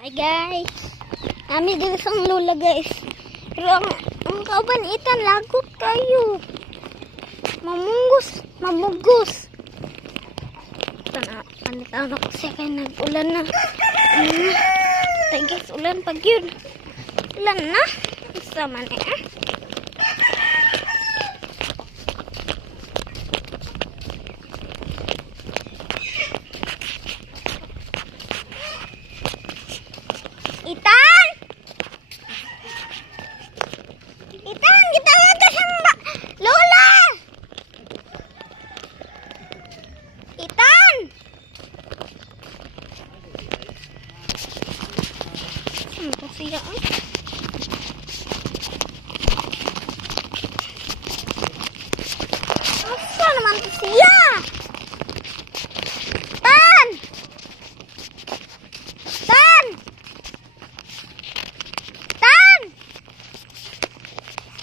Hi guys, kami din sa lula guys. Pero ang kabanitan lagot kayo. Mamugos. Panitaw ako siya kaya nag-ulan na. Tayo guys, ulan pag yun. Ulan na. Isa man eh. Itan! Itan, gitawag ka siyang lola! Itan! Saan po siya? Asa naman po siya? Tan! Tan!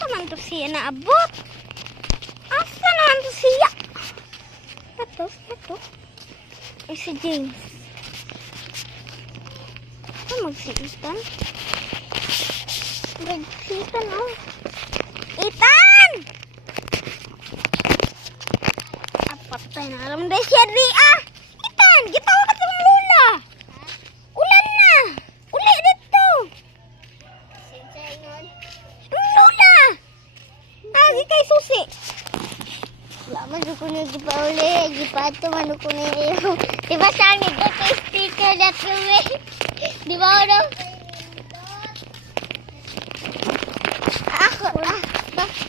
Naman to siya naabot. Asa naman to siya? Ito. Ay, si James. Ito magsiitan. Magsiitan, oh. Itan! Apat tayo na alam dahil siya di, ah! Itan! Gitawa ka sa lula! Ulan na! Uli dito! Lula! Agi kay susi. Wala man ko na gipauli, gipato man ko na iyo. Diba sangit ko kay sticker na tuwi? Di ba ano? Ako na.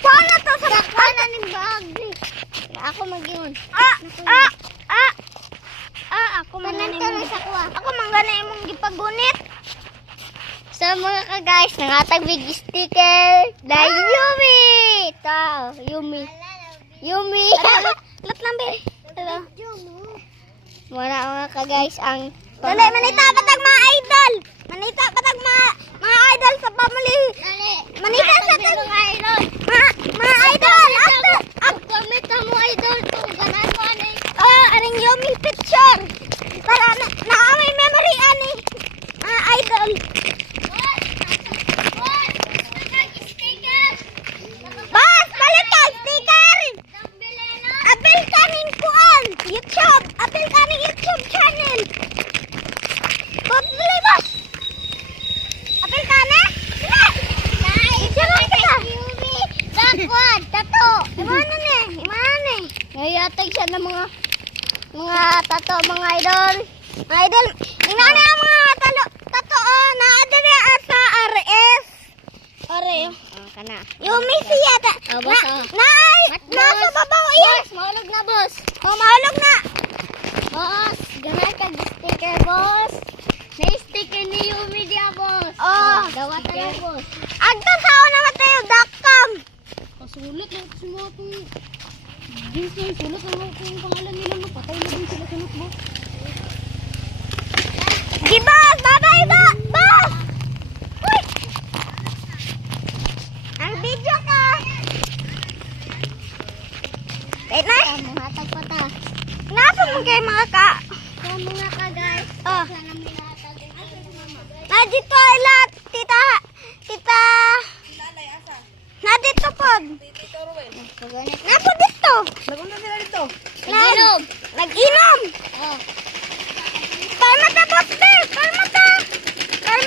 Paano to sa bakana ni Bagli? Ako mag-iwan. Ako mananto sa kuha. Ako manggana imong gipagunit. Sa mga ka-guys, nangatag big sticker na Yumi! Ito, Yumi. Lat lang, be. Hello. Muna mga ka-guys, ang... Dali, manita patag mga idol! Manita patag mga idol sa family! Manita sa mga idol! Mga idol! Gamit na mo idol kung ganan mo ani. Oh, aring Yumi picture! Para na-amay memory ani! Mga idol! Bas, balik ka! Sticker! Apil kaning kuan! YouTube! Apil kaning YouTube channel! Bili, bas! Apil ka na? Sila! Itsura kita! Dakwad, tato. Imana ni? Ngayatag siya ng mga tato, mga idol. Mga idol, ina na ang mga tato na-adere sa RS. Are, kana. Yumi siya. Boss, Nasa babaw iya. Boss, mahulog na, boss. Mahulog na. Boss, ganay kag sticker, boss. May sticker ni Yumi dia, boss. Oh. Dawat tayo, boss. Agtan sao naman tayo, dakam. Pasulit lang kasi mga itong jeans na yung sulat lang kung pangalan nila patay na din sila sunod, boss. Gibas, bye-bye ba? Boss! Uy! Ang video ka. Wait na. Hatag pa ta. Nasa mo kayo mga ka? Sa mga ka, guys. Oh. Sana may hatag. Na dito ilat, tita. Na dito pod. Paganit. Na po dito. Nagunta sila dito. Nag-inom. Nag-inom. Oh. Kalma ta, boss, be. Kalma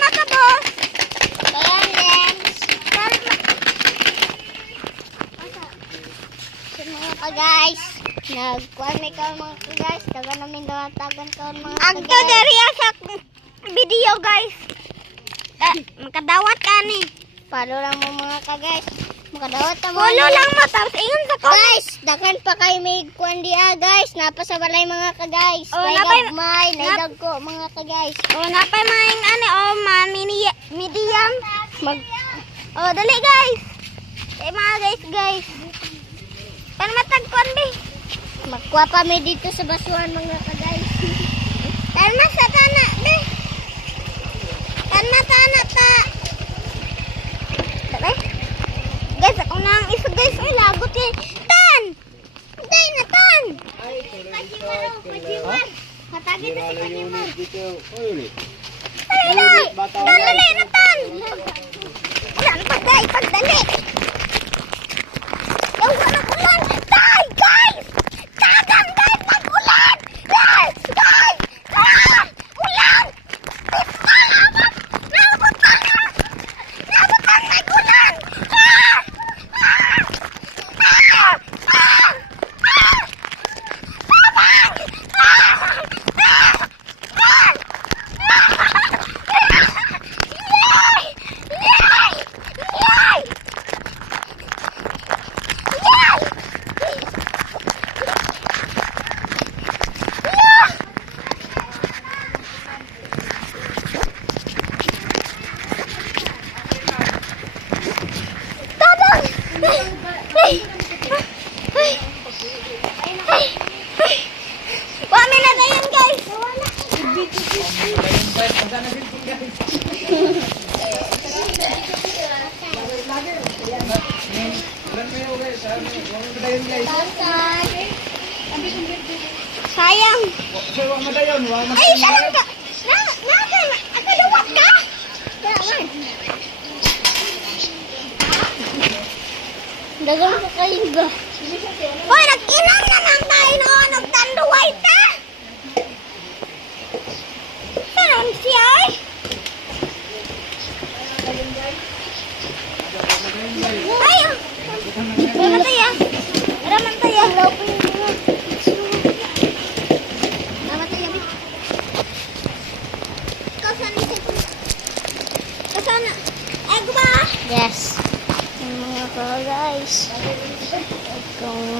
ta, boss. Parents. Kalma. Sa mga ka, guys. Nagkuhan may ka mga ka, guys. Taga namin tagan ka mga ka, Agto diri sa video, guys. Makadawat ka ni. Follow lang mo mga ka, guys. Makadawat ta mo. Follow lang mo, tapos ingon sa comment. Guys, dakan pa kayo may kuhan diya, guys. Napasabalay mga ka, guys. Oh, Naigag may, naigag ko mga ka, guys. Oh, napay maing medium. Oh, dali guys. Mga guys. Pan matagpuan be. Magkuha pa may dito sa basuhan mga ka, guys. Kalma sa tana be. Kalma tana ta. Dali. Guys, ako nang isa guys. Ay, lagot eh. Tan! Day na tan! Pajiwan. Matagin na si Pajiwan. Dali na! Ay, isa lang ka. Akaluwat ka. Dagan ko kayo ba? Hoy, nag-inom na lang tayo noon. Nagtanduway ta. Saan siya ay? Ay, raman tayo. Raman tayo. Raman tayo. Kasana. Egg ba? Yes. Mga ka guys. Kung